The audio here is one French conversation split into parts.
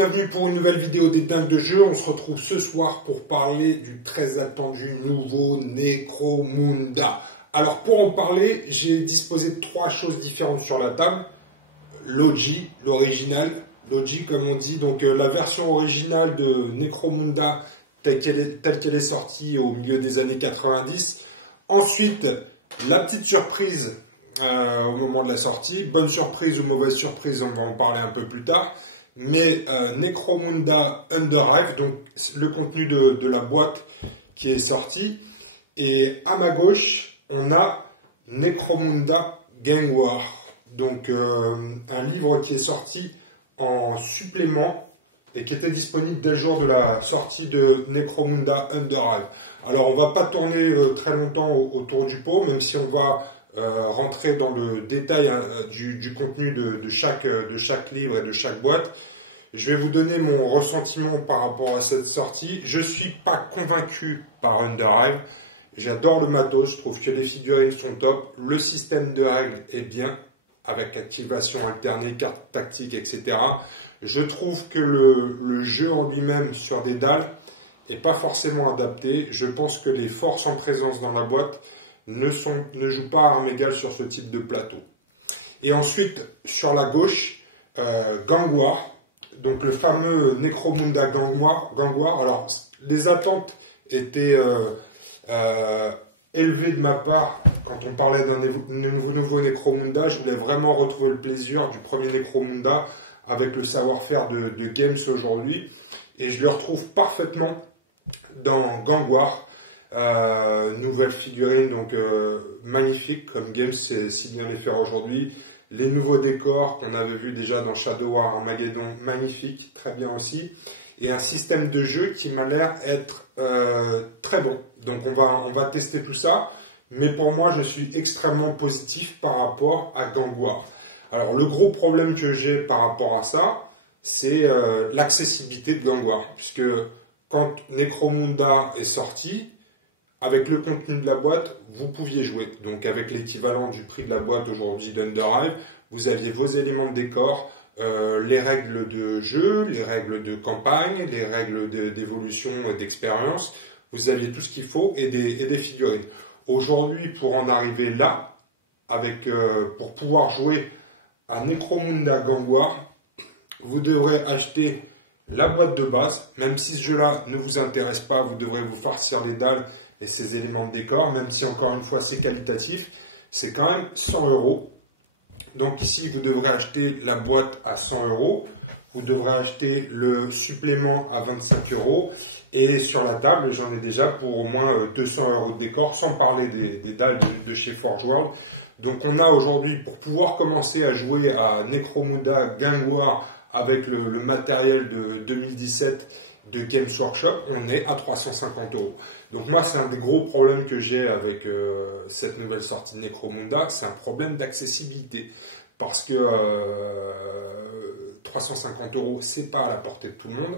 bienvenue pour une nouvelle vidéo des dingues de jeu. On se retrouve ce soir pour parler du très attendu nouveau Necromunda. Alors pour en parler, j'ai disposé de trois choses différentes sur la table. L'OG, l'original, l'OG comme on dit, donc la version originale de Necromunda telle qu'elle est sortie au milieu des années 90. Ensuite, la petite surprise au moment de la sortie. Bonne surprise ou mauvaise surprise, on va en parler un peu plus tard. Mais Necromunda Underhive, donc le contenu de la boîte qui est sorti. Et à ma gauche, on a Necromunda Gang War. Donc un livre qui est sorti en supplément et qui était disponible dès le jour de la sortie de Necromunda Underhive. Alors on va pas tourner très longtemps autour du pot, même si on va rentrer dans le détail du contenu de chaque livre et de chaque boîte. Je vais vous donner mon ressentiment par rapport à cette sortie. Je suis pas convaincu par Underhive. J'adore le matos, je trouve que les figurines sont top. Le système de règles est bien, avec activation alternée, cartes tactiques, etc. Je trouve que le jeu en lui-même sur des dalles est pas forcément adapté. Je pense que les forces en présence dans la boîte ne jouent pas à armes égales sur ce type de plateau. Et ensuite, sur la gauche, Gang War, donc le fameux Necromunda Gang War. Alors, les attentes étaient élevées de ma part quand on parlait d'un nouveau Necromunda. Je voulais vraiment retrouver le plaisir du premier Necromunda avec le savoir-faire de Games aujourd'hui. Et je le retrouve parfaitement dans Gang War. Nouvelle figurine, donc magnifique comme Games sait si bien les faire aujourd'hui. Les nouveaux décors qu'on avait vus déjà dans Shadow War Armageddon, magnifique, très bien aussi. Et un système de jeu qui m'a l'air être très bon. Donc on va tester tout ça. Mais pour moi, je suis extrêmement positif par rapport à Gang War. Alors le gros problème que j'ai par rapport à ça, c'est l'accessibilité de Gang War. Puisque quand Necromunda est sorti, avec le contenu de la boîte, vous pouviez jouer. Donc avec l'équivalent du prix de la boîte aujourd'hui d'Underhive, vous aviez vos éléments de décor, les règles de jeu, les règles de campagne, les règles d'évolution et d'expérience. Vous aviez tout ce qu'il faut et des figurines. Aujourd'hui, pour en arriver là, pour pouvoir jouer à Necromunda Gang War, vous devrez acheter la boîte de base. Même si ce jeu-là ne vous intéresse pas, vous devrez vous farcir les dalles et ces éléments de décor, même si encore une fois c'est qualitatif, c'est quand même 100 €. Donc ici, vous devrez acheter la boîte à 100 €, vous devrez acheter le supplément à 25 €, et sur la table, j'en ai déjà pour au moins 200 € de décor, sans parler des dalles de chez Forge World. Donc on a aujourd'hui, pour pouvoir commencer à jouer à Necromunda Gang War avec le matériel de 2017 de Games Workshop, on est à 350 €. Donc moi, c'est un des gros problèmes que j'ai avec cette nouvelle sortie de Necromunda, c'est un problème d'accessibilité. Parce que 350 €, c'est pas à la portée de tout le monde.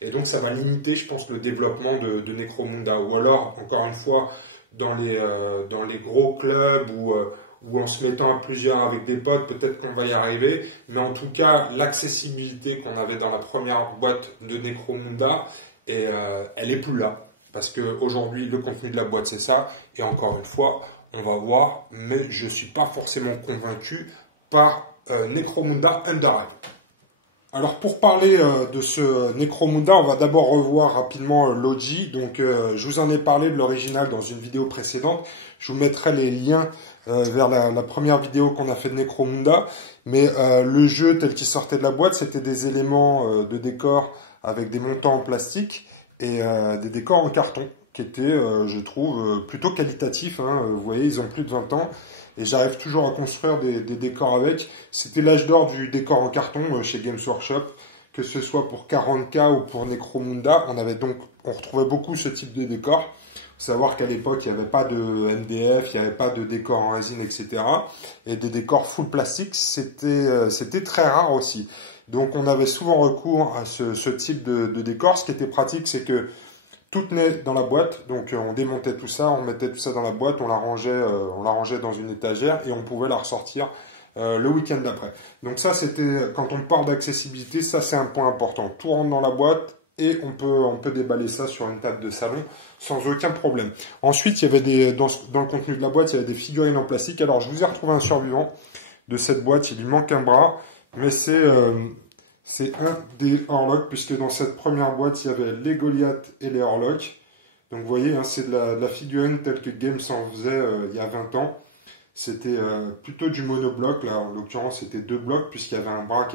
Et donc ça va limiter, je pense, le développement de Necromunda. Ou alors, encore une fois, dans les gros clubs ou en se mettant à plusieurs avec des potes, peut-être qu'on va y arriver. Mais en tout cas, l'accessibilité qu'on avait dans la première boîte de Necromunda, elle est plus là. Parce qu'aujourd'hui, le contenu de la boîte, c'est ça. Et encore une fois, on va voir. Mais je ne suis pas forcément convaincu par Necromunda Underhive. Alors pour parler de ce Necromunda, on va d'abord revoir rapidement l'OG. Donc je vous en ai parlé de l'original dans une vidéo précédente. Je vous mettrai les liens vers la première vidéo qu'on a fait de Necromunda. Mais le jeu tel qu'il sortait de la boîte, c'était des éléments de décor avec des montants en plastique et des décors en carton qui étaient, je trouve, plutôt qualitatifs. Hein. Vous voyez, ils ont plus de 20 ans. Et j'arrive toujours à construire des décors avec. C'était l'âge d'or du décor en carton chez Games Workshop, que ce soit pour 40K ou pour Necromunda. On retrouvait beaucoup ce type de décor. Faut savoir qu'à l'époque, il n'y avait pas de MDF, il n'y avait pas de décor en résine, etc. Et des décors full plastique, c'était très rare aussi. Donc on avait souvent recours à ce type de décor. Ce qui était pratique, c'est que tout tenait dans la boîte, donc on démontait tout ça, on mettait tout ça dans la boîte, on la rangeait dans une étagère et on pouvait la ressortir le week-end d'après. Donc ça, c'était, quand on parle d'accessibilité, ça c'est un point important. Tout rentre dans la boîte et on peut déballer ça sur une table de salon sans aucun problème. Ensuite, il y avait dans le contenu de la boîte, il y avait des figurines en plastique. Alors, je vous ai retrouvé un survivant de cette boîte. Il lui manque un bras, mais c'est un des Horlocks, puisque dans cette première boîte, il y avait les Goliath et les Horlocks. Donc, vous voyez, hein, c'est de la figurine telle que Games en faisait il y a 20 ans. C'était plutôt du monobloc, là, en l'occurrence, c'était 2 blocs, puisqu'il y avait un bras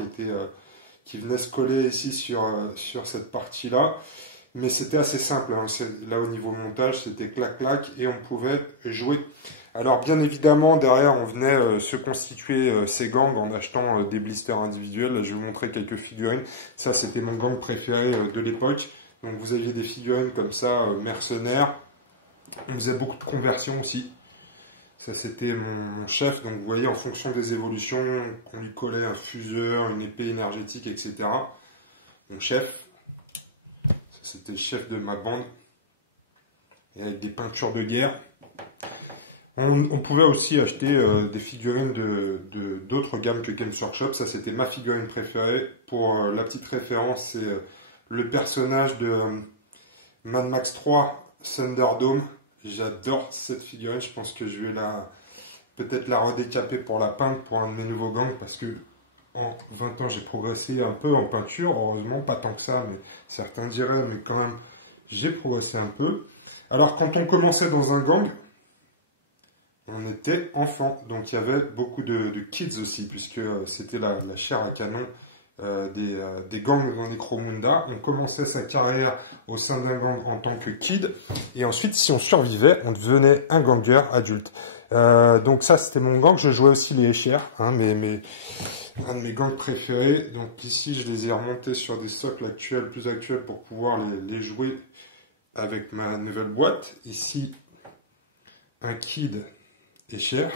qui venait se coller ici sur cette partie-là. Mais c'était assez simple, hein. Là au niveau montage, c'était clac-clac et on pouvait jouer. Alors bien évidemment, derrière, on venait se constituer ces gangs en achetant des blisters individuels. Là, je vais vous montrer quelques figurines. Ça, c'était mon gang préféré de l'époque. Donc vous aviez des figurines comme ça, mercenaires. On faisait beaucoup de conversions aussi. Ça, c'était mon chef. Donc vous voyez, en fonction des évolutions, on lui collait un fuseur, une épée énergétique, etc. Mon chef. C'était le chef de ma bande. Et avec des peintures de guerre. On pouvait aussi acheter des figurines d'autres gammes que Games Workshop. Ça, c'était ma figurine préférée. Pour la petite référence, c'est le personnage de Mad Max 3 Thunderdome. J'adore cette figurine. Je pense que je vais peut-être la redécaper pour la peindre pour un de mes nouveaux gangs. Parce que en 20 ans, j'ai progressé un peu en peinture. Heureusement, pas tant que ça, mais certains diraient, mais quand même, j'ai progressé un peu. Alors, quand on commençait dans un gang, on était enfant. Donc, il y avait beaucoup de kids aussi, puisque c'était la chair à canon des gangs dans Necromunda. On commençait sa carrière au sein d'un gang en tant que kid. Et ensuite, si on survivait, on devenait un ganger adulte. Donc ça, c'était mon gang. Je jouais aussi les Escher, hein, un de mes gangs préférés. Donc ici, je les ai remontés sur des socles plus actuels pour pouvoir les jouer avec ma nouvelle boîte. Ici, un kid Escher.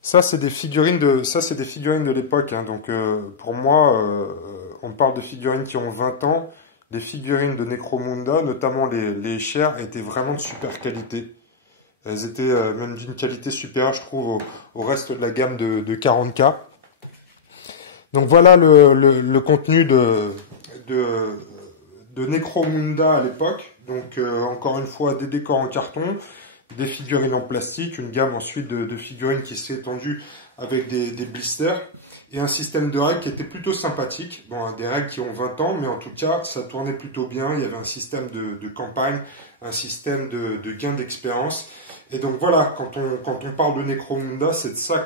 Ça, c'est des figurines de l'époque. Hein. Donc pour moi, on parle de figurines qui ont 20 ans. Les figurines de Necromunda, notamment les Escher, étaient vraiment de super qualité. Elles étaient même d'une qualité supérieure, je trouve, au reste de la gamme de 40K. Donc voilà le contenu de Necromunda à l'époque. Donc encore une fois, des décors en carton, des figurines en plastique, une gamme ensuite de figurines qui s'est étendue avec des blisters, et un système de règles qui était plutôt sympathique. Bon, des règles qui ont 20 ans, mais en tout cas, ça tournait plutôt bien. Il y avait un système de campagne, un système de gain d'expérience. Et donc voilà, quand on parle de Necromunda, c'est de ça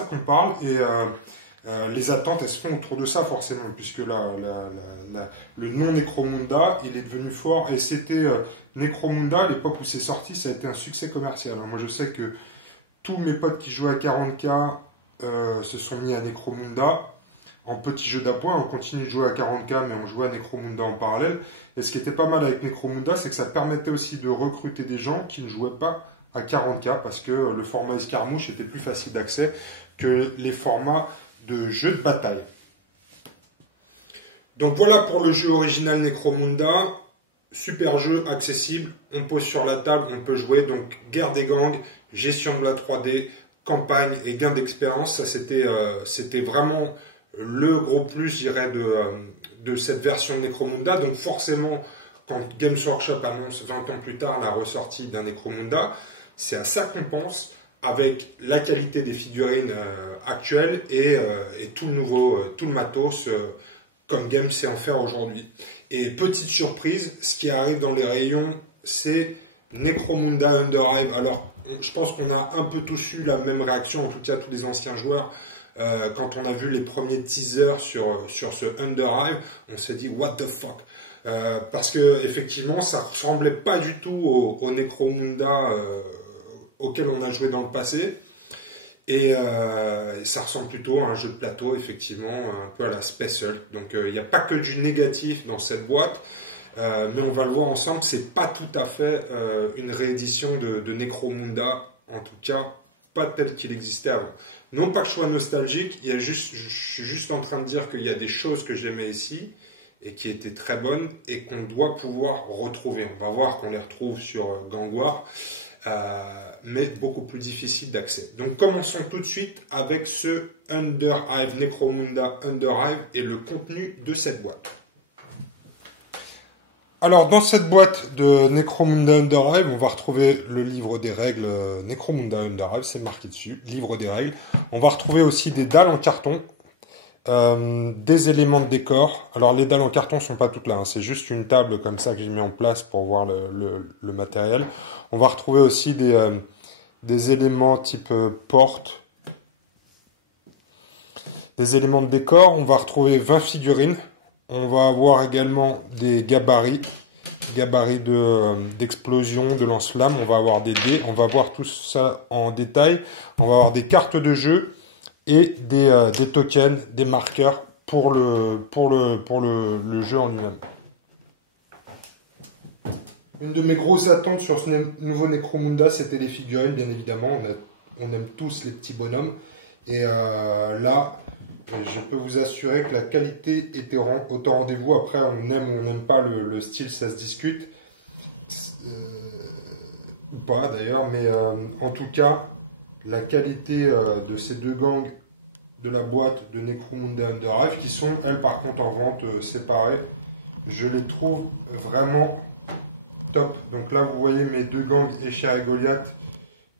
qu'on parle, et les attentes, elles se font autour de ça forcément, puisque le nom Necromunda, il est devenu fort, et c'était Necromunda, à l'époque où c'est sorti, ça a été un succès commercial. Alors moi je sais que tous mes potes qui jouaient à 40K se sont mis à Necromunda, en petit jeu d'appoint. On continue de jouer à 40K, mais on jouait à Necromunda en parallèle. Et ce qui était pas mal avec Necromunda, c'est que ça permettait aussi de recruter des gens qui ne jouaient pas à 40K, parce que le format escarmouche était plus facile d'accès que les formats de jeux de bataille. Donc voilà pour le jeu original Necromunda. Super jeu, accessible, on pose sur la table, on peut jouer. Donc guerre des gangs, gestion de la 3D, campagne et gain d'expérience. Ça c'était vraiment le gros plus, je dirais, de cette version de Necromunda. Donc forcément, quand Games Workshop annonce 20 ans plus tard la ressortie d'un Necromunda, c'est à ça qu'on pense, avec la qualité des figurines actuelles et tout le matos comme Games sait en faire aujourd'hui. Et petite surprise, ce qui arrive dans les rayons, c'est Necromunda Underhive. Alors, je pense qu'on a un peu tous eu la même réaction, en tout cas tous les anciens joueurs, quand on a vu les premiers teasers sur ce Underhive, on s'est dit what the fuck. Parce que effectivement, ça ressemblait pas du tout au Necromunda auquel on a joué dans le passé. Et ça ressemble plutôt à un jeu de plateau, effectivement, un peu à la Space Hulk. Donc il n'y a pas que du négatif dans cette boîte, mais on va le voir ensemble, c'est pas tout à fait une réédition de Necromunda, en tout cas pas tel qu'il existait avant. Non pas que je sois nostalgique, je suis juste en train de dire qu'il y a des choses que j'aimais ici, et qui étaient très bonnes, et qu'on doit pouvoir retrouver. On va voir qu'on les retrouve sur Gang War. mais beaucoup plus difficile d'accès. Donc commençons tout de suite avec ce Underhive, Necromunda Underhive et le contenu de cette boîte. Alors dans cette boîte de Necromunda Underhive, on va retrouver le livre des règles Necromunda Underhive, c'est marqué dessus, livre des règles. On va retrouver aussi des dalles en carton, des éléments de décor. Alors les dalles en carton sont pas toutes là, hein. C'est juste une table comme ça que j'ai mis en place pour voir le matériel. On va retrouver aussi des éléments type porte, des éléments de décor. On va retrouver 20 figurines. On va avoir également des gabarits d'explosion, de lance-flamme. On va avoir des dés. On va voir tout ça en détail. On va avoir des cartes de jeu et des tokens, des marqueurs pour le jeu en lui-même. Une de mes grosses attentes sur ce nouveau Necromunda, c'était les figurines, bien évidemment. On aime tous les petits bonhommes. Et là, je peux vous assurer que la qualité était au rendez-vous. Après, on aime ou on n'aime pas le style, ça se discute. Ou pas d'ailleurs, mais en tout cas, la qualité de ces deux gangs de la boîte de Necromunda Underhive, qui sont, elles, par contre, en vente séparée, je les trouve vraiment top. Donc là, vous voyez mes deux gangs Escher et Goliath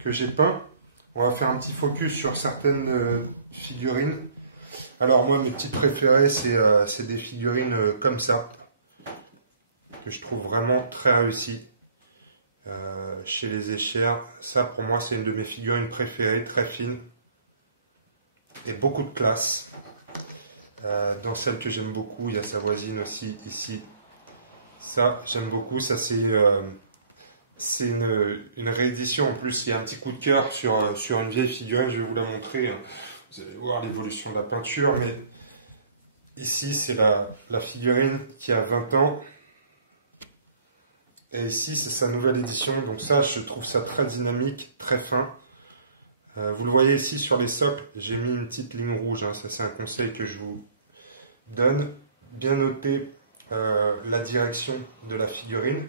que j'ai peints. On va faire un petit focus sur certaines figurines. Alors moi, mes petites préférées, c'est des figurines comme ça, que je trouve vraiment très réussies chez les Escher. Ça, pour moi, c'est une de mes figurines préférées, très fine et beaucoup de classe. Dans celle que j'aime beaucoup, il y a sa voisine aussi, ici. Ça, j'aime beaucoup. Ça, c'est une réédition. En plus, il y a un petit coup de cœur sur une vieille figurine. Je vais vous la montrer. Vous allez voir l'évolution de la peinture. Mais ici, c'est la figurine qui a 20 ans. Et ici, c'est sa nouvelle édition. Donc ça, je trouve ça très dynamique, très fin. Vous le voyez ici sur les socles. J'ai mis une petite ligne rouge. Hein. Ça, c'est un conseil que je vous donne. Bien noter la direction de la figurine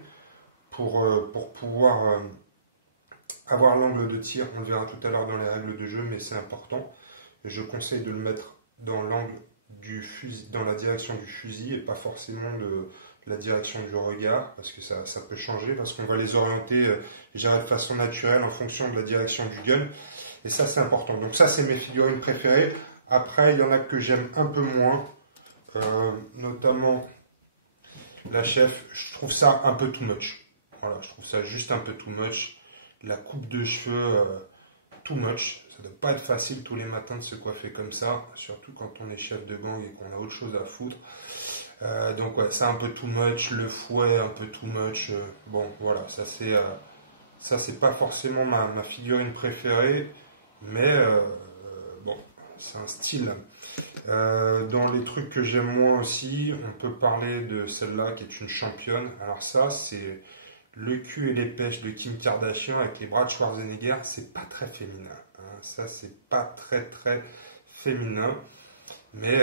pour pouvoir avoir l'angle de tir. On le verra tout à l'heure dans les règles de jeu, mais c'est important. Et je conseille de le mettre dans l'angle du fusil, dans la direction du fusil et pas forcément la direction du regard, parce que ça peut changer, parce qu'on va les orienter de façon naturelle en fonction de la direction du gun. Et ça, c'est important. Donc ça, c'est mes figurines préférées. Après, il y en a que j'aime un peu moins, notamment la chef. Je trouve ça un peu too much. Voilà, je trouve ça juste un peu too much. La coupe de cheveux, too much. Ça ne doit pas être facile tous les matins de se coiffer comme ça, surtout quand on est chef de gang et qu'on a autre chose à foutre. Donc ouais, c'est un peu too much. Le fouet, un peu too much. Bon, voilà, ça c'est pas forcément ma figurine préférée, mais bon, c'est un style. Dans les trucs que j'aime moins aussi, on peut parler de celle-là qui est une championne. Alors ça, c'est le cul et les pêches de Kim Kardashian avec les bras de Schwarzenegger. C'est pas très féminin. Hein. Ça, c'est pas très féminin. Mais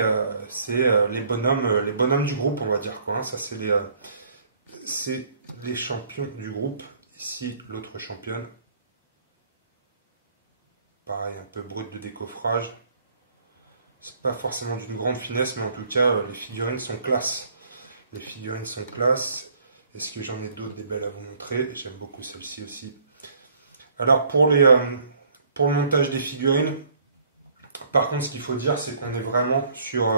c'est les bonhommes du groupe, on va dire quoi. Hein. Ça, c'est les champions du groupe. Ici, l'autre championne. Pareil, un peu brut de décoffrage. C'est pas forcément d'une grande finesse, mais en tout cas, les figurines sont classe. Les figurines sont classe. Est-ce que j'en ai d'autres des belles à vous montrer? J'aime beaucoup celle-ci aussi. Alors, pour le montage des figurines, par contre, ce qu'il faut dire, c'est qu'on est vraiment sur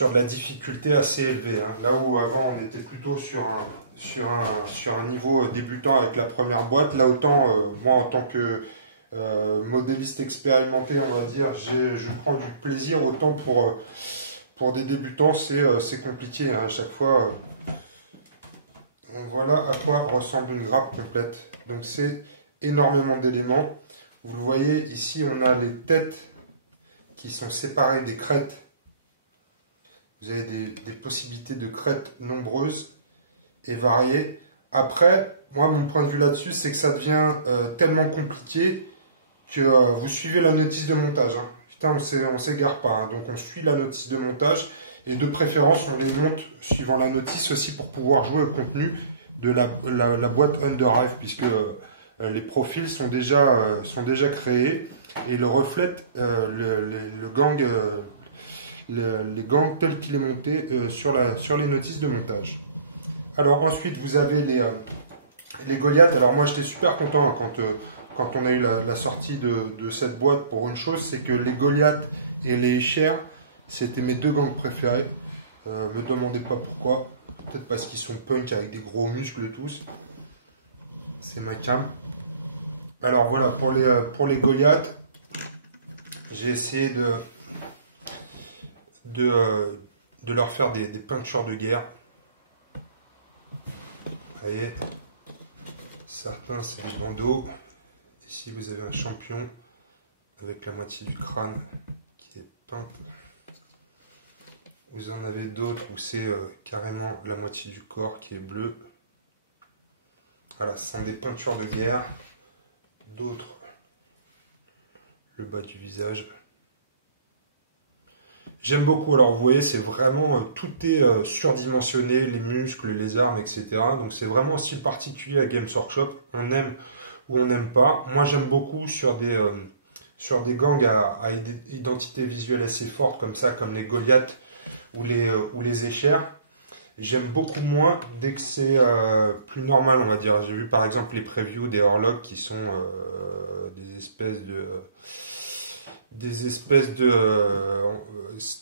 de la difficulté assez élevée. Hein. Là où avant, on était plutôt sur un niveau débutant avec la première boîte, là autant, moi, en tant que modéliste expérimenté, on va dire, je prends du plaisir, autant pour des débutants, c'est compliqué. Hein. À chaque fois, voilà à quoi ressemble une grappe complète. Donc, c'est énormément d'éléments. Vous le voyez, ici, on a les têtes qui sont séparées des crêtes. Vous avez des possibilités de crêtes nombreuses et variées. Après, moi, mon point de vue là-dessus, c'est que ça devient tellement compliqué que vous suivez la notice de montage. Hein. Putain, on s'égare pas. Hein. Donc, on suit la notice de montage. Et de préférence, on les monte suivant la notice aussi pour pouvoir jouer au contenu. de la boîte Underhive, puisque les profils sont déjà créés et le reflètent le gang, les gangs tels qu'il est monté sur les notices de montage. Alors ensuite, vous avez les Goliaths. Alors moi, j'étais super content quand on a eu la sortie de cette boîte pour une chose, c'est que les Goliaths et les Escher, c'était mes deux gangs préférés. Me demandez pas pourquoi. Peut-être parce qu'ils sont punk avec des gros muscles tous. C'est ma cam. Alors voilà, pour les Goliaths, j'ai essayé de leur faire des peintures de guerre. Vous voyez, certains c'est des bandeaux. Ici vous avez un champion avec la moitié du crâne qui est peinte. Vous en avez d'autres où c'est carrément la moitié du corps qui est bleu. Voilà, ce sont des peintures de guerre. D'autres, le bas du visage. J'aime beaucoup. Alors vous voyez, c'est vraiment, tout est surdimensionné, les muscles, les armes, etc. Donc c'est vraiment un style particulier à Games Workshop. On aime ou on n'aime pas. Moi j'aime beaucoup sur des gangs à identité visuelle assez forte comme ça, comme les Goliaths ou les Escher. J'aime beaucoup moins dès que c'est plus normal, on va dire. J'ai vu par exemple les previews des Horlock qui sont des espèces de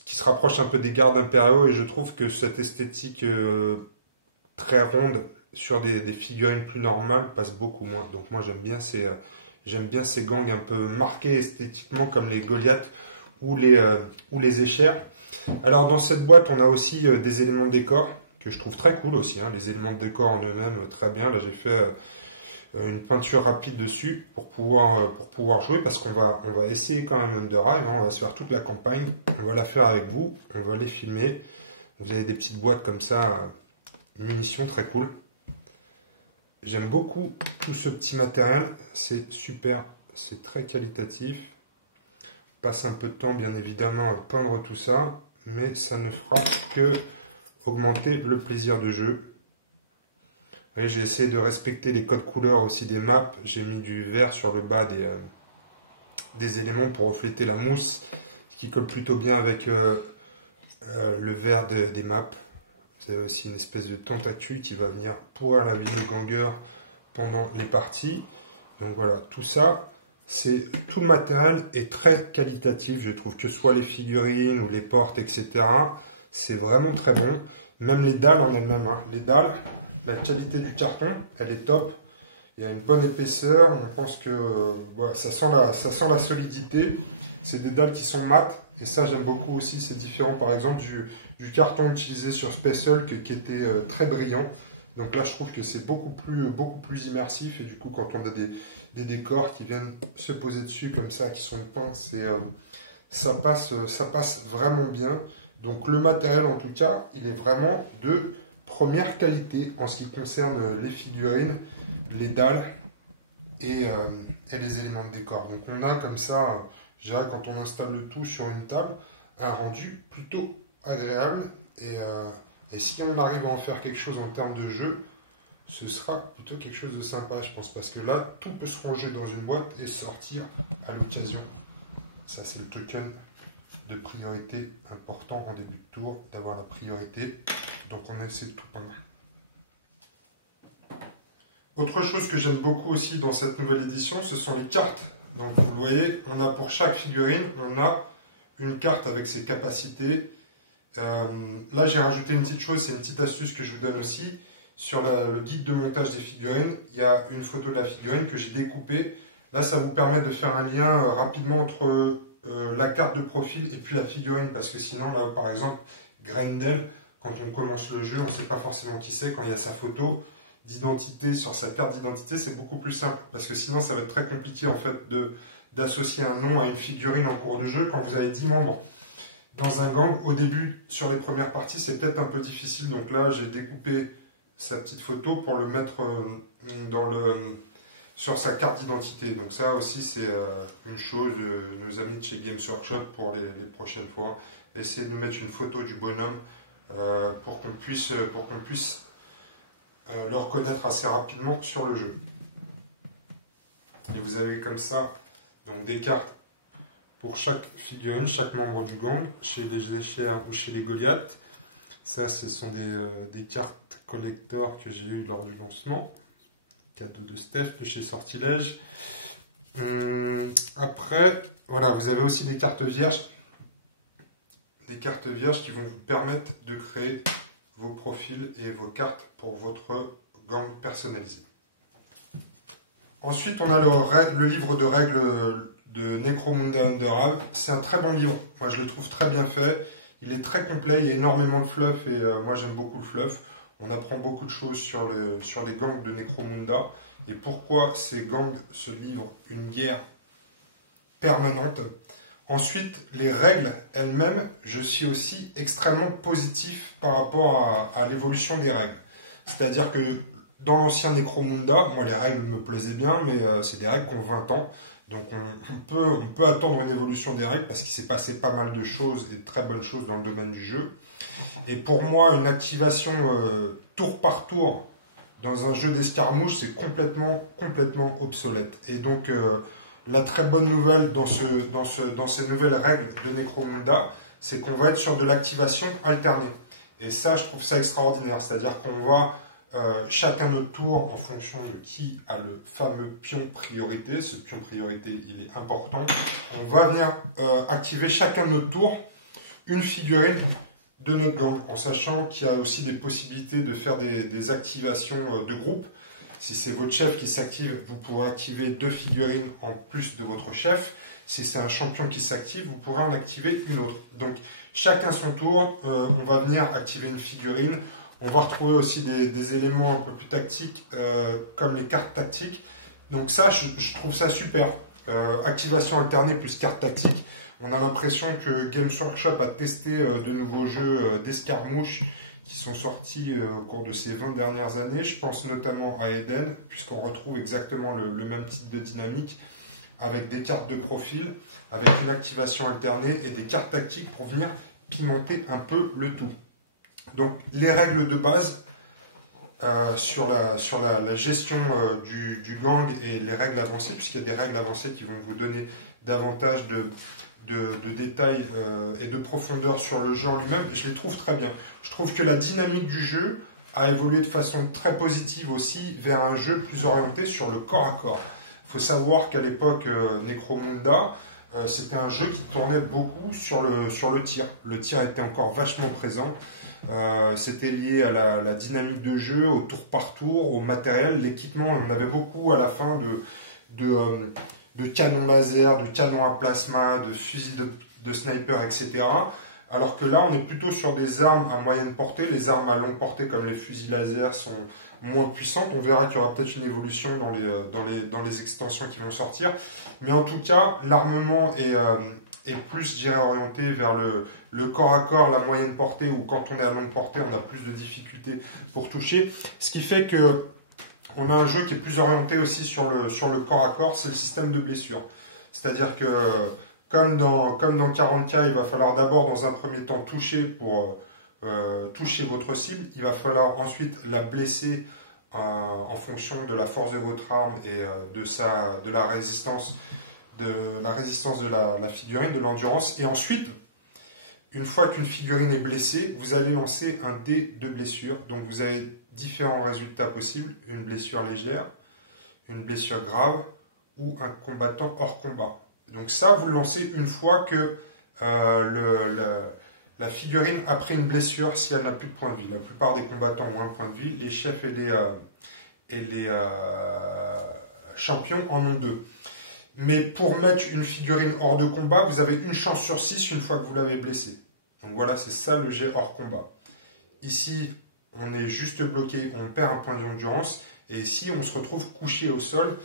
qui se rapprochent un peu des gardes impériaux, et je trouve que cette esthétique très ronde sur des figurines plus normales passe beaucoup moins. Donc moi j'aime bien ces gangs un peu marqués esthétiquement comme les Goliaths ou les Escher. Alors dans cette boîte on a aussi des éléments de décor que je trouve très cool aussi, hein. Les éléments de décor en eux-mêmes très bien. Là j'ai fait une peinture rapide dessus pour pouvoir jouer, parce qu'on va essayer quand même Underhive, hein. On va se faire toute la campagne, on va la faire avec vous, on va les filmer. Vous avez des petites boîtes comme ça, munitions, très cool. J'aime beaucoup tout ce petit matériel, c'est super, c'est très qualitatif. Passe un peu de temps bien évidemment à peindre tout ça, mais ça ne fera que augmenter le plaisir de jeu. J'ai essayé de respecter les codes couleurs aussi des maps. J'ai mis du vert sur le bas des éléments pour refléter la mousse, qui colle plutôt bien avec le vert des maps. C'est aussi une espèce de tentacule qui va venir pourrir la vie du ganger pendant les parties. Donc voilà, tout ça, tout le matériel est très qualitatif. Je trouve que ce soit les figurines ou les portes, etc. C'est vraiment très bon. Même les dalles en elles-mêmes, hein. Les dalles, la qualité du carton, elle est top. Il y a une bonne épaisseur. On pense que voilà, ça sent la solidité. C'est des dalles qui sont mates. Et ça, j'aime beaucoup aussi. C'est différent, par exemple, du carton utilisé sur Space Hulk qui était très brillant. Donc là, je trouve que c'est beaucoup plus immersif. Et du coup, quand on a des décors qui viennent se poser dessus comme ça, qui sont peints, ça passe vraiment bien. Donc le matériel, en tout cas, il est vraiment de première qualité en ce qui concerne les figurines, les dalles et les éléments de décor. Donc on a comme ça, je dirais, quand on installe le tout sur une table, un rendu plutôt agréable. Et si on arrive à en faire quelque chose en termes de jeu, ce sera plutôt quelque chose de sympa, je pense. Parce que là, tout peut se ranger dans une boîte et sortir à l'occasion. Ça, c'est le token de priorité important en début de tour, d'avoir la priorité. Donc on essaie de tout peindre. Autre chose que j'aime beaucoup aussi dans cette nouvelle édition, ce sont les cartes. Donc vous le voyez, on a pour chaque figurine, on a une carte avec ses capacités. Là j'ai rajouté une petite chose, c'est une petite astuce que je vous donne aussi. Sur le guide de montage des figurines, il y a une photo de la figurine que j'ai découpée. Là ça vous permet de faire un lien rapidement entre la carte de profil et puis la figurine, parce que sinon là par exemple Grendel, quand on commence le jeu on ne sait pas forcément qui c'est. Quand il y a sa photo d'identité sur sa carte d'identité, c'est beaucoup plus simple, parce que sinon ça va être très compliqué en fait d'associer un nom à une figurine en cours de jeu. Quand vous avez 10 membres dans un gang, au début sur les premières parties c'est peut-être un peu difficile. Donc là j'ai découpé sa petite photo pour le mettre sur sa carte d'identité. Donc ça aussi c'est une chose, nos amis de chez Games Workshop, pour les prochaines fois, essayer de nous mettre une photo du bonhomme pour qu'on puisse le reconnaître assez rapidement sur le jeu. Et vous avez comme ça donc des cartes pour chaque figurine, chaque membre du gang, chez les Échers ou chez les Goliaths. Ça, ce sont des cartes collector que j'ai eues lors du lancement. Cadeau de Steph de chez Sortilège. Après, voilà, vous avez aussi des cartes vierges. Des cartes vierges qui vont vous permettre de créer vos profils et vos cartes pour votre gang personnalisé. Ensuite, on a le livre de règles de Necromunda Underave. C'est un très bon livre. Moi, je le trouve très bien fait. Il est très complet. Il y a énormément de fluff et moi, j'aime beaucoup le fluff. On apprend beaucoup de choses sur les gangs de Necromunda et pourquoi ces gangs se livrent une guerre permanente. Ensuite, les règles elles-mêmes, je suis aussi extrêmement positif par rapport à l'évolution des règles. C'est-à-dire que dans l'ancien Necromunda, moi les règles me plaisaient bien, mais c'est des règles qui ont 20 ans. Donc on peut attendre une évolution des règles parce qu'il s'est passé pas mal de choses, et de très bonnes choses dans le domaine du jeu. Et pour moi, une activation tour par tour dans un jeu d'escarmouche, c'est complètement obsolète. Et donc la très bonne nouvelle dans ces nouvelles règles de Necromunda, c'est qu'on va être sur de l'activation alternée. Et ça, je trouve ça extraordinaire. C'est-à-dire qu'on va chacun notre tour en fonction de qui a le fameux pion priorité. Ce pion priorité, il est important. On va venir activer chacun notre tour une figurine de notre gang, en sachant qu'il y a aussi des possibilités de faire des activations de groupe. Si c'est votre chef qui s'active, vous pourrez activer 2 figurines en plus de votre chef. Si c'est un champion qui s'active, vous pourrez en activer une autre. Donc, chacun son tour, on va venir activer une figurine. On va retrouver aussi des éléments un peu plus tactiques, comme les cartes tactiques. Donc ça, je trouve ça super. Activation alternée plus cartes tactiques. On a l'impression que Games Workshop a testé de nouveaux jeux d'escarmouche qui sont sortis au cours de ces 20 dernières années. Je pense notamment à Eden, puisqu'on retrouve exactement le même type de dynamique, avec des cartes de profil, avec une activation alternée et des cartes tactiques pour venir pimenter un peu le tout. Donc les règles de base sur la gestion du gang et les règles avancées, puisqu'il y a des règles avancées qui vont vous donner davantage de détails et de profondeur sur le jeu en lui-même, je les trouve très bien. Je trouve que la dynamique du jeu a évolué de façon très positive aussi vers un jeu plus orienté sur le corps à corps. Il faut savoir qu'à l'époque Necromunda, c'était un jeu qui tournait beaucoup sur le tir. Le tir était encore vachement présent. C'était lié à la dynamique de jeu, au tour par tour, au matériel, l'équipement. On avait beaucoup à la fin de canons laser, de canons à plasma, de fusils de sniper, etc. Alors que là, on est plutôt sur des armes à moyenne portée. Les armes à longue portée, comme les fusils laser, sont moins puissantes. On verra qu'il y aura peut-être une évolution dans les extensions qui vont sortir. Mais en tout cas, l'armement est plus, je dirais, orienté vers le corps à corps, la moyenne portée, ou quand on est à longue portée, on a plus de difficultés pour toucher. Ce qui fait que on a un jeu qui est plus orienté aussi sur le corps à corps, c'est le système de blessure. C'est-à-dire que, comme dans 40K, il va falloir d'abord, dans un premier temps, toucher pour toucher votre cible. Il va falloir ensuite la blesser en fonction de la force de votre arme et de la résistance de la figurine, de l'endurance. Et ensuite, une fois qu'une figurine est blessée, vous allez lancer un dé de blessure. Donc vous avez différents résultats possibles. Une blessure légère, une blessure grave ou un combattant hors combat. Donc ça, vous le lancez une fois que la figurine a pris une blessure si elle n'a plus de point de vie. La plupart des combattants ont un point de vie. Les chefs et les champions en ont 2. Mais pour mettre une figurine hors de combat, vous avez une chance sur 6 une fois que vous l'avez blessée. Donc voilà, c'est ça le jet hors combat. Ici, on est juste bloqué, on perd un point d'endurance. Et ici, on se retrouve couché au sol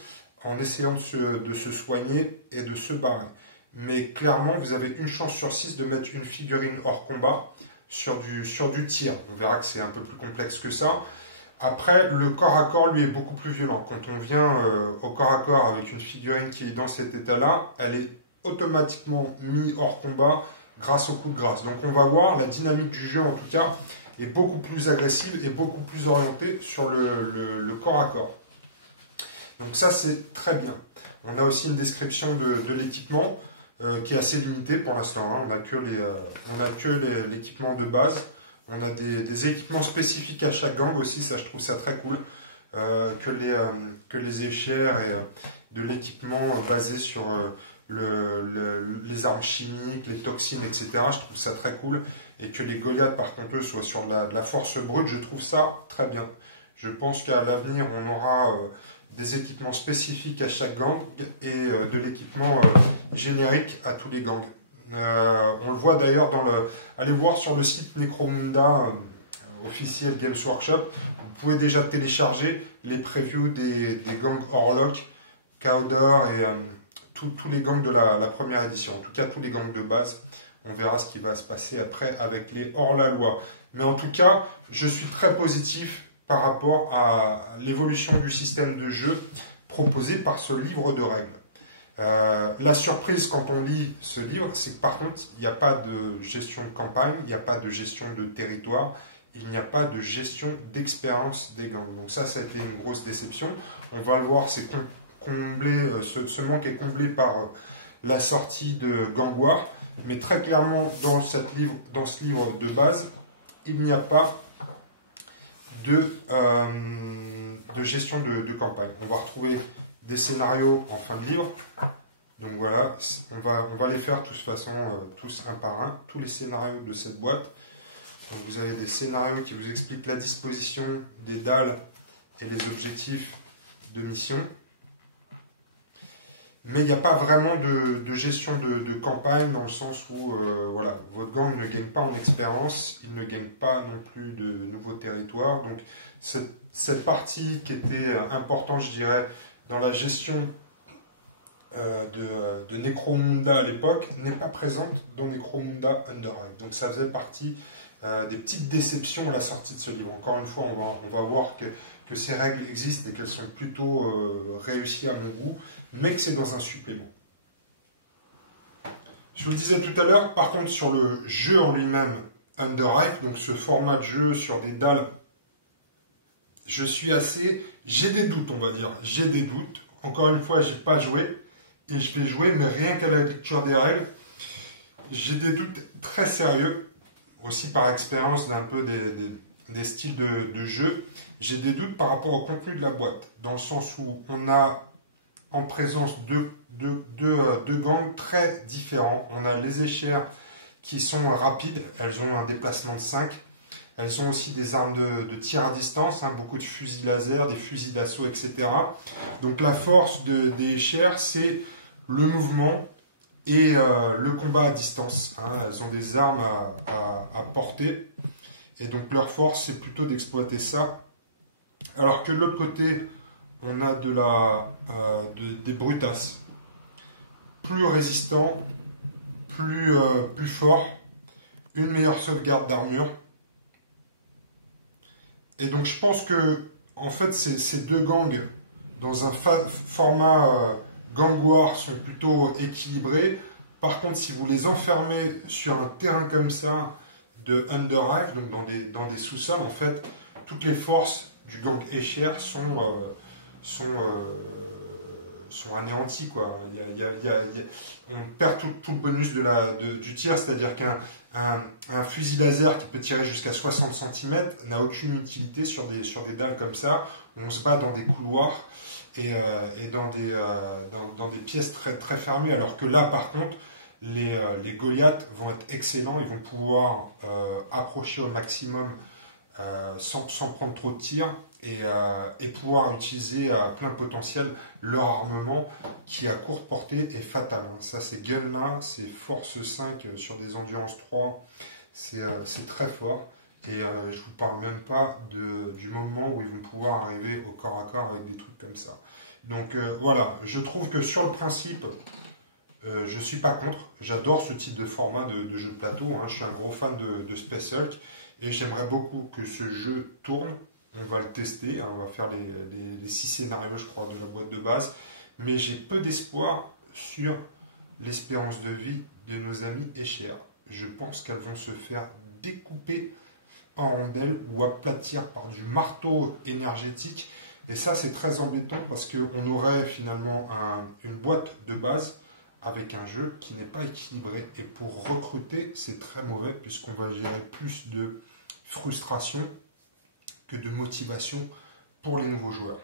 en essayant de se soigner et de se barrer. Mais clairement, vous avez une chance sur 6 de mettre une figurine hors combat sur du tir. On verra que c'est un peu plus complexe que ça. Après, le corps à corps, lui, est beaucoup plus violent. Quand on vient au corps à corps avec une figurine qui est dans cet état-là, elle est automatiquement mise hors combat grâce au coup de grâce. Donc on va voir la dynamique du jeu, en tout cas, est beaucoup plus agressive et beaucoup plus orientée sur le corps à corps. Donc ça, c'est très bien. On a aussi une description de l'équipement qui est assez limitée pour l'instant. Hein. On n'a que l'équipement de base. On a des équipements spécifiques à chaque gang aussi, ça je trouve ça très cool. Que les échères et de l'équipement basé sur les armes chimiques, les toxines, etc. Je trouve ça très cool. Et que les Goliaths, par contre, eux, soient sur de la force brute, je trouve ça très bien. Je pense qu'à l'avenir, on aura des équipements spécifiques à chaque gang et de l'équipement générique à tous les gangs. On le voit d'ailleurs allez voir sur le site Necromunda officiel Games Workshop, vous pouvez déjà télécharger les previews des gangs Orlok, Cawdor et tous les gangs de la première édition. En tout cas, tous les gangs de base. On verra ce qui va se passer après avec les hors-la-loi. Mais en tout cas, je suis très positif par rapport à l'évolution du système de jeu proposé par ce livre de règles. La surprise quand on lit ce livre, c'est que par contre, il n'y a pas de gestion de campagne, il n'y a pas de gestion de territoire, il n'y a pas de gestion d'expérience des gangs. Donc ça a été une grosse déception. On va le voir, c'est comblé, ce manque est comblé par la sortie de Gang War. Mais très clairement, dans ce livre de base, il n'y a pas de gestion de campagne. On va retrouver des scénarios en fin de livre. Donc voilà, on va les faire de toute façon, tous un par un, tous les scénarios de cette boîte. Donc vous avez des scénarios qui vous expliquent la disposition des dalles et les objectifs de mission. Mais il n'y a pas vraiment de gestion de campagne dans le sens où voilà, votre gang ne gagne pas en expérience, il ne gagne pas non plus de nouveaux territoires. Donc cette partie qui était importante, je dirais, dans la gestion de Necromunda à l'époque, n'est pas présente dans Necromunda Underhive. Donc ça faisait partie des petites déceptions à la sortie de ce livre. Encore une fois, on va voir que ces règles existent et qu'elles sont plutôt réussies à mon goût, mais que c'est dans un supplément. Je vous le disais tout à l'heure, par contre, sur le jeu en lui-même, Underhive, donc ce format de jeu sur des dalles, j'ai des doutes, on va dire. J'ai des doutes. Encore une fois, j'ai pas joué, et je vais jouer, mais rien qu'à la lecture des règles, j'ai des doutes très sérieux, aussi par expérience d'un peu des styles de jeu. J'ai des doutes par rapport au contenu de la boîte, dans le sens où on a en présence deux gangs très différents. On a les échères qui sont rapides, elles ont un déplacement de 5. Elles ont aussi des armes de tir à distance, hein, beaucoup de fusils laser, des fusils d'assaut, etc. Donc la force des échères, c'est le mouvement et le combat à distance. Hein. Elles ont des armes à portée. Et donc leur force, c'est plutôt d'exploiter ça. Alors que de l'autre côté, on a des brutasses. Plus résistants, plus forts, une meilleure sauvegarde d'armure. Et donc je pense que en fait ces deux gangs dans un format gang war sont plutôt équilibrés. Par contre, si vous les enfermez sur un terrain comme ça de Underhive, donc dans des sous-sols, en fait, toutes les forces du gang Escher sont anéanties, quoi. On perd tout le bonus du tir, c'est-à-dire qu'un fusil laser qui peut tirer jusqu'à 60 cm n'a aucune utilité sur des dalles comme ça. On se bat dans des couloirs et dans des pièces très, très fermées, alors que là, par contre, les Goliaths vont être excellents, ils vont pouvoir approcher au maximum sans prendre trop de tirs et pouvoir utiliser à plein potentiel leur armement qui à courte portée est fatal. Ça c'est Gunma, c'est Force 5 sur des Endurance 3, c'est très fort. Et je vous parle même pas du moment où ils vont pouvoir arriver au corps à corps avec des trucs comme ça. Donc voilà, je trouve que sur le principe, je suis pas contre. J'adore ce type de format de jeu de plateau. Hein. Je suis un gros fan de Space Hulk et j'aimerais beaucoup que ce jeu tourne. On va le tester. Hein. On va faire les 6 scénarios, je crois, de la boîte de base. Mais j'ai peu d'espoir sur l'espérance de vie de nos amis Escher. Je pense qu'elles vont se faire découper en rondelles ou aplatir par du marteau énergétique. Et ça, c'est très embêtant parce qu'on aurait finalement une boîte de base avec un jeu qui n'est pas équilibré. Et pour recruter, c'est très mauvais puisqu'on va gérer plus de frustration que de motivation pour les nouveaux joueurs.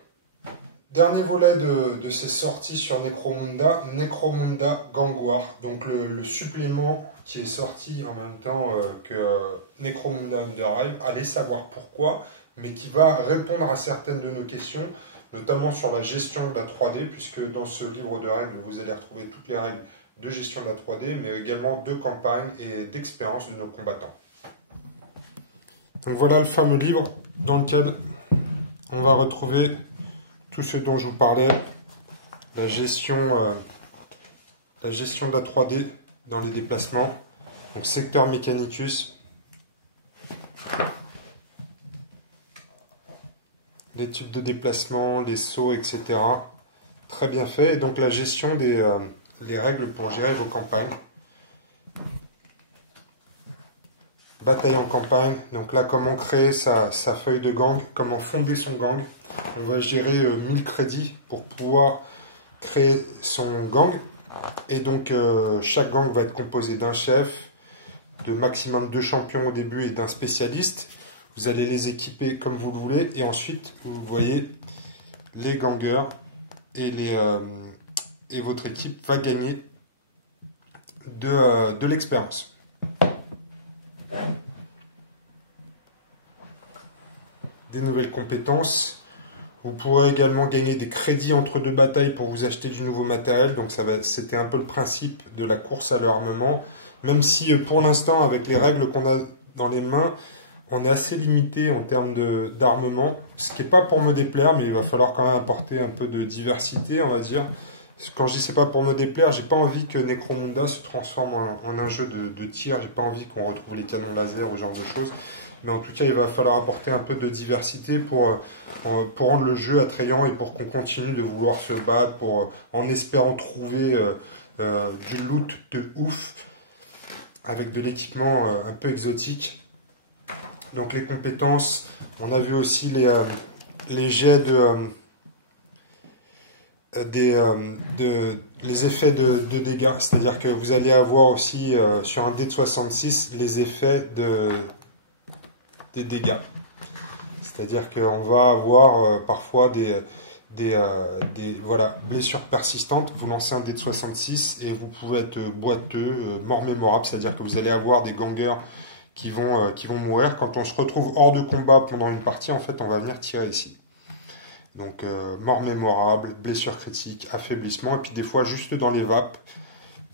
Dernier volet de ces sorties sur Necromunda, Necromunda Gang War, donc le supplément qui est sorti en même temps que Necromunda Underhive, allez savoir pourquoi, mais qui va répondre à certaines de nos questions, notamment sur la gestion de la 3D, puisque dans ce livre de règles, vous allez retrouver toutes les règles de gestion de la 3D, mais également de campagne et d'expérience de nos combattants. Donc voilà le fameux livre dans lequel on va retrouver tout ce dont je vous parlais, la gestion de la 3D dans les déplacements, donc secteur Mechanicus, l'étude de déplacement, les sauts, etc. Très bien fait. Et donc la gestion des les règles pour gérer vos campagnes. Bataille en campagne. Donc là, comment créer sa feuille de gang, comment fonder son gang. On va gérer 1000 crédits pour pouvoir créer son gang. Et donc chaque gang va être composé d'un chef, de maximum 2 champions au début et d'un spécialiste. Vous allez les équiper comme vous le voulez. Et ensuite, vous voyez, les gangers et votre équipe va gagner de l'expérience. Des nouvelles compétences. Vous pourrez également gagner des crédits entre 2 batailles pour vous acheter du nouveau matériel. Donc c'était un peu le principe de la course à l'armement. Même si pour l'instant, avec les règles qu'on a dans les mains, on est assez limité en termes d'armement. Ce qui n'est pas pour me déplaire, mais il va falloir quand même apporter un peu de diversité, on va dire. Quand je dis c'est pas pour me déplaire, j'ai pas envie que Necromunda se transforme en un jeu de tir. J'ai pas envie qu'on retrouve les canons laser ou ce genre de choses. Mais en tout cas, il va falloir apporter un peu de diversité pour rendre le jeu attrayant et pour qu'on continue de vouloir se battre, en espérant trouver du loot de ouf avec de l'équipement un peu exotique. Donc les compétences, on a vu aussi les jets les effets de dégâts, c'est-à-dire que vous allez avoir aussi sur un dé de 66 les effets des dégâts. C'est-à-dire qu'on va avoir parfois voilà, blessures persistantes. Vous lancez un dé de 66 et vous pouvez être boiteux, mort mémorable, c'est-à-dire que vous allez avoir des gangers qui vont mourir. Quand on se retrouve hors de combat pendant une partie, en fait, on va venir tirer ici. Donc, mort mémorable, blessure critique, affaiblissement, et puis des fois juste dans les vapes.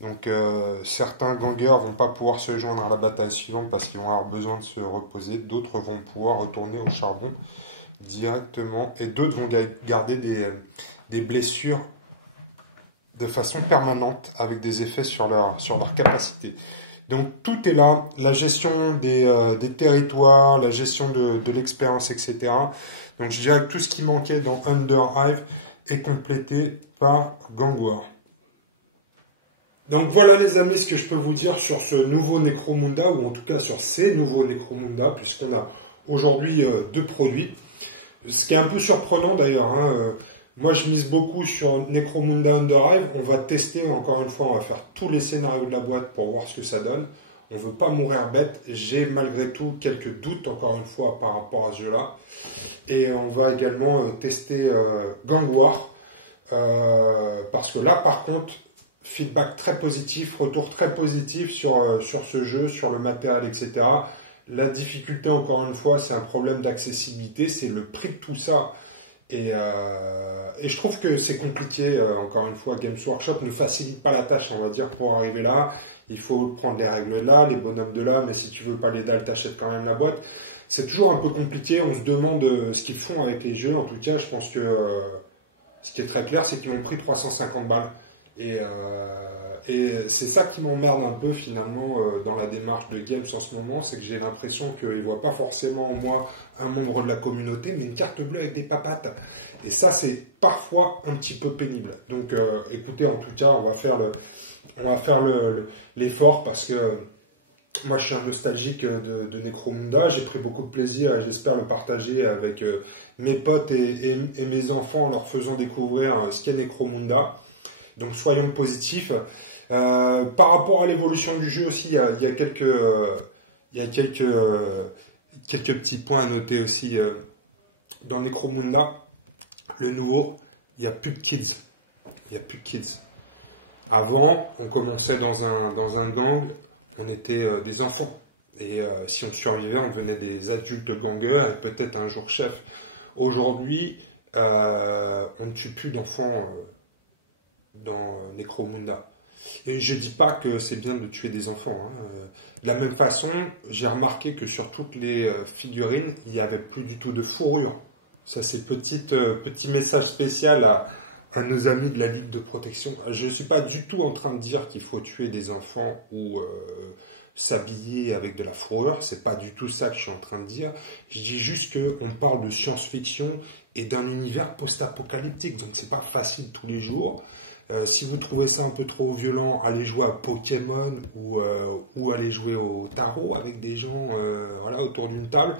Donc, certains gangers vont pas pouvoir se joindre à la bataille suivante parce qu'ils vont avoir besoin de se reposer. D'autres vont pouvoir retourner au charbon directement, et d'autres vont garder des blessures de façon permanente avec des effets sur leur capacité. Donc tout est là, la gestion des territoires, la gestion de l'expérience, etc. Donc je dirais que tout ce qui manquait dans Underhive est complété par Gang War. Donc voilà les amis ce que je peux vous dire sur ce nouveau Necromunda, ou en tout cas sur ces nouveaux Necromunda, puisqu'on a aujourd'hui 2 produits. Ce qui est un peu surprenant d'ailleurs, hein, moi je mise beaucoup sur Necromunda Underhive. On va tester, encore une fois, on va faire tous les scénarios de la boîte pour voir ce que ça donne. On ne veut pas mourir bête. J'ai malgré tout quelques doutes, encore une fois, par rapport à ce jeu-là. Et on va également tester Gang War. Parce que là, par contre, feedback très positif, retour très positif sur ce jeu, sur le matériel, etc. La difficulté, encore une fois, c'est un problème d'accessibilité, c'est le prix de tout ça. Et je trouve que c'est compliqué, encore une fois, Games Workshop ne facilite pas la tâche, on va dire, pour arriver là. Il faut prendre les règles là, les bonhommes de là, mais si tu veux pas les dalles, t'achètes quand même la boîte. C'est toujours un peu compliqué, on se demande ce qu'ils font avec les jeux. En tout cas, je pense que ce qui est très clair, c'est qu'ils ont pris 350 balles. Et c'est ça qui m'emmerde un peu finalement dans la démarche de Games en ce moment, c'est que j'ai l'impression qu'ils ne voient pas forcément en moi un membre de la communauté, mais une carte bleue avec des papates. Et ça, c'est parfois un petit peu pénible. Donc écoutez, en tout cas, on va faire l'effort parce que moi, je suis un nostalgique de Necromunda. J'ai pris beaucoup de plaisir et j'espère le partager avec mes potes et mes enfants en leur faisant découvrir ce qu'est Necromunda. Donc, soyons positifs. Par rapport à l'évolution du jeu aussi, il y a quelques petits points à noter aussi dans Necromunda. Le nouveau, il n'y a plus de kids. Il n'y a plus de kids. Avant, on commençait dans un gang, on était des enfants. Et si on survivait, on devenait des adultes gangers et peut-être un jour chef. Aujourd'hui, on ne tue plus d'enfants dans Necromunda. Et je dis pas que c'est bien de tuer des enfants. Hein. De la même façon, j'ai remarqué que sur toutes les figurines, il n'y avait plus du tout de fourrure. Ça, c'est petit message spécial à nos amis de la Ligue de protection. Je ne suis pas du tout en train de dire qu'il faut tuer des enfants ou s'habiller avec de la fourrure. C'est pas du tout ça que je suis en train de dire. Je dis juste qu'on parle de science-fiction et d'un univers post-apocalyptique. Donc, c'est pas facile tous les jours. Si vous trouvez ça un peu trop violent, allez jouer à Pokémon ou allez jouer au tarot avec des gens voilà, autour d'une table.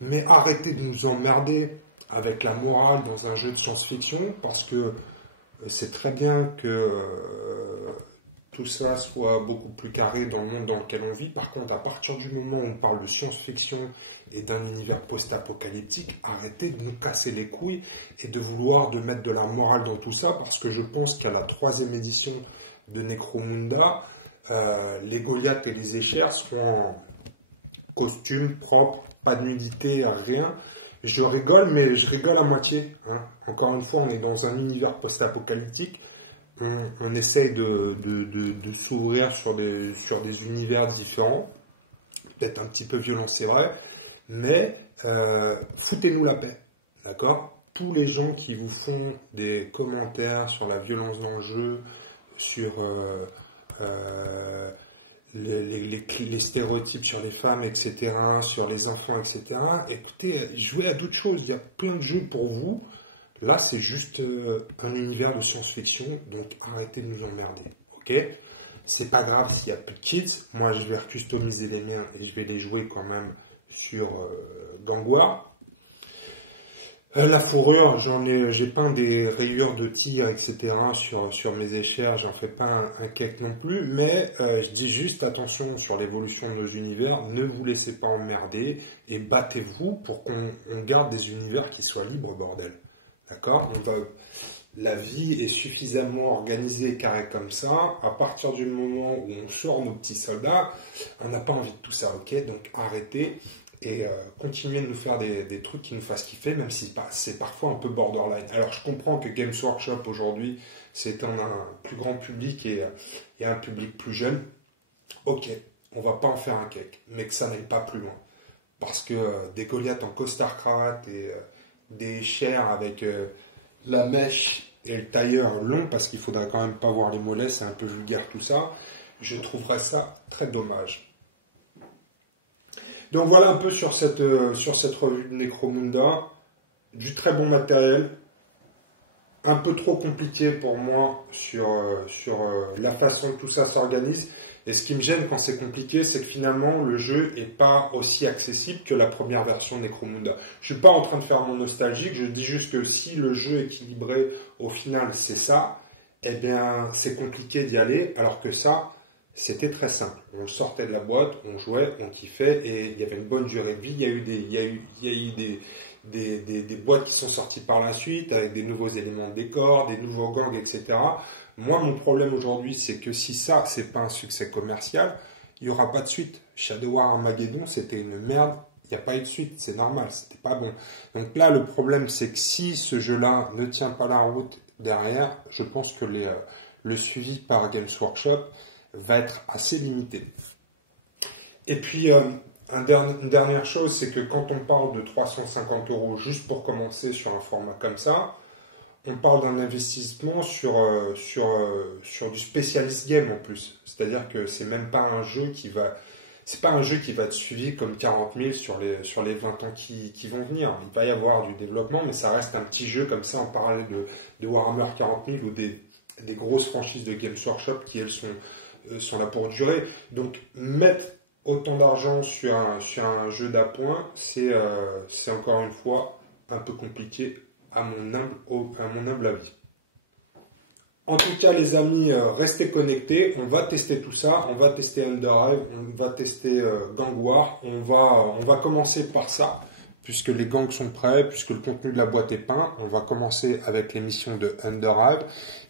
Mais arrêtez de nous emmerder avec la morale dans un jeu de science-fiction, parce que c'est très bien que tout ça soit beaucoup plus carré dans le monde dans lequel on vit. Par contre, à partir du moment où on parle de science-fiction et d'un univers post-apocalyptique, arrêtez de nous casser les couilles et de vouloir de mettre de la morale dans tout ça, parce que je pense qu'à la 3e édition de Necromunda, les Goliaths et les Échères seront en costume propre, pas de nudité, rien. Je rigole, mais je rigole à moitié. Hein. Encore une fois, on est dans un univers post-apocalyptique. On essaye de s'ouvrir sur des univers différents. Peut-être un petit peu violents, c'est vrai. Mais foutez-nous la paix. D'accord ? Tous les gens qui vous font des commentaires sur la violence dans le jeu, sur les stéréotypes sur les femmes, etc., sur les enfants, etc. Écoutez, jouez à d'autres choses. Il y a plein de jeux pour vous. Là, c'est juste un univers de science-fiction, donc arrêtez de nous emmerder. Ok ? C'est pas grave s'il n'y a plus de kids. Moi, je vais recustomiser les miens et je vais les jouer quand même sur Gangwar. La fourrure, j'ai peint des rayures de tir, etc. sur mes échères, j'en fais pas un cake non plus, mais je dis juste attention sur l'évolution de nos univers, ne vous laissez pas emmerder et battez-vous pour qu'on garde des univers qui soient libres, bordel. D'accord ? La vie est suffisamment organisée et carrée comme ça, à partir du moment où on sort nos petits soldats, on n'a pas envie de tout ça, ok ? Donc arrêtez. Et continuer de nous faire des trucs qui nous fassent kiffer, même si c'est parfois un peu borderline. Alors je comprends que Games Workshop aujourd'hui, c'est un plus grand public et un public plus jeune. Ok, on va pas en faire un cake, mais que ça n'aille pas plus loin. Parce que des Goliaths en costard-cravate et des chairs avec la mèche et le tailleur long, parce qu'il faudra quand même pas voir les mollets, c'est un peu vulgaire tout ça, je trouverais ça très dommage. Donc voilà un peu sur cette revue de Necromunda, du très bon matériel, un peu trop compliqué pour moi sur la façon que tout ça s'organise. Et ce qui me gêne quand c'est compliqué, c'est que finalement le jeu est pas aussi accessible que la première version de Necromunda. Je suis pas en train de faire mon nostalgique, je dis juste que si le jeu équilibré au final c'est ça, eh bien c'est compliqué d'y aller, alors que ça, c'était très simple. On sortait de la boîte, on jouait, on kiffait et il y avait une bonne durée de vie. Il y a eu des boîtes qui sont sorties par la suite avec des nouveaux éléments de décor, des nouveaux gangs, etc. Moi, mon problème aujourd'hui, c'est que si ça, c'est pas un succès commercial, il y aura pas de suite. Shadow War Armageddon, c'était une merde. Il n'y a pas eu de suite, c'est normal, c'était pas bon. Donc là, le problème, c'est que si ce jeu-là ne tient pas la route derrière, je pense que le suivi par Games Workshop va être assez limité. Et puis, une dernière chose, c'est que quand on parle de 350 € juste pour commencer sur un format comme ça, on parle d'un investissement sur du spécialist game en plus. C'est-à-dire que c'est même pas un jeu qui va être suivi comme 40 000 sur les 20 ans qui vont venir. Il va y avoir du développement, mais ça reste un petit jeu comme ça en parallèle de Warhammer 40 000 ou des grosses franchises de Games Workshop qui, elles, sont là pour durer. Donc, mettre autant d'argent sur un jeu d'appoint, c'est encore une fois un peu compliqué à mon humble avis. En tout cas, les amis, restez connectés. On va tester tout ça. On va tester Underhive, on va tester Gang War. On va commencer par ça, puisque les gangs sont prêts, puisque le contenu de la boîte est peint. On va commencer avec les missions de Underhive.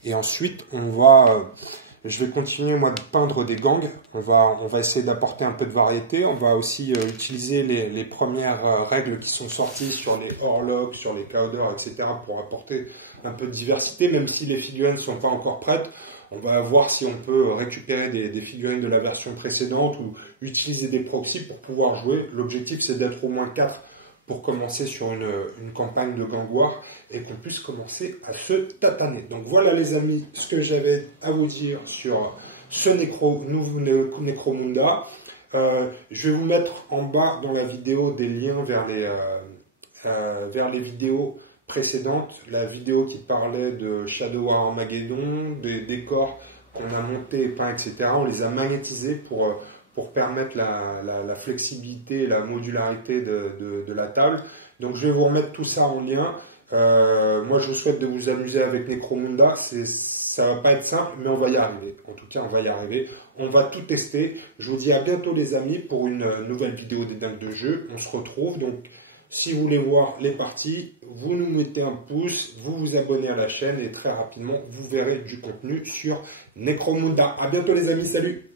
Et ensuite, je vais continuer, moi, de peindre des gangs. On va essayer d'apporter un peu de variété. On va aussi utiliser les premières règles qui sont sorties sur les Orlocks, sur les Cowders, etc. pour apporter un peu de diversité, même si les figurines ne sont pas encore prêtes. On va voir si on peut récupérer des figurines de la version précédente ou utiliser des proxys pour pouvoir jouer. L'objectif, c'est d'être au moins 4 pour commencer sur une campagne de Gang War et qu'on puisse commencer à se tataner. Donc voilà les amis, ce que j'avais à vous dire sur ce nouveau Necromunda. Je vais vous mettre en bas dans la vidéo des liens vers les vidéos précédente, la vidéo qui parlait de Shadow War Armageddon, des décors qu'on a montés, peints, etc. On les a magnétisés pour permettre la flexibilité et la modularité de la table. Donc je vais vous remettre tout ça en lien. Moi je vous souhaite de vous amuser avec Necromunda. Ça va pas être simple, mais on va y arriver. En tout cas, on va y arriver. On va tout tester. Je vous dis à bientôt les amis pour une nouvelle vidéo des dingues de jeu. On se retrouve donc. Si vous voulez voir les parties, vous nous mettez un pouce, vous vous abonnez à la chaîne et très rapidement, vous verrez du contenu sur Necromunda. À bientôt les amis, salut!